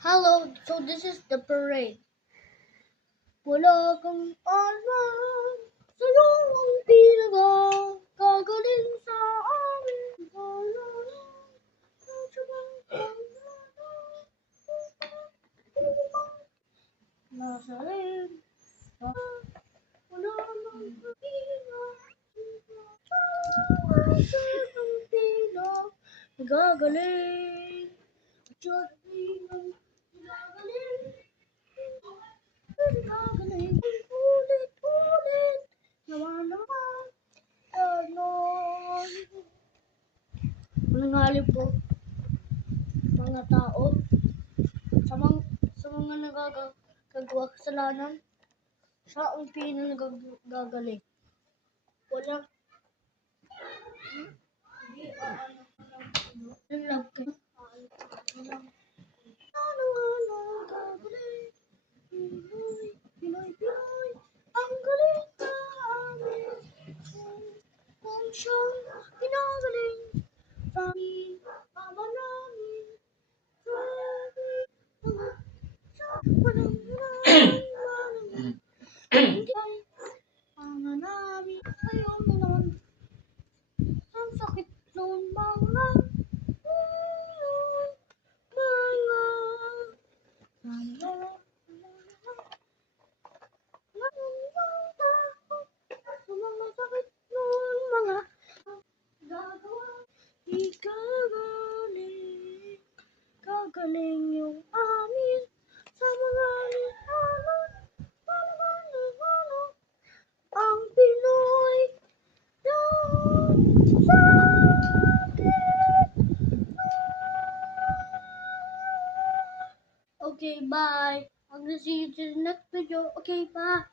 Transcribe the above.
Hello, so this is the parade. Wala kang alam sa iyong pinagagaling sa amin. Wala sa sabang nasa rin. Wala nang pinagagaling. Diyos ng gagaling. Ulit-ulit, nawa naman, ganon. Manangali po, mga tao, sa mga nagagawa kasalanan, siya ang pinagagaling. Wala, love ka. Ano nagagaling? Pinoy, Pinoy, Pinoy, ang galing sa amin. Kung siyang pinagaling sa amin, ama namin. Walang ama namin. Ayaw mo naman. Ang sakit noon mga Gagaling yung amin sa mga lihanan. Ang Pinoy na sa Okay, bye. I'm gonna see you to the next video. Okay, bye.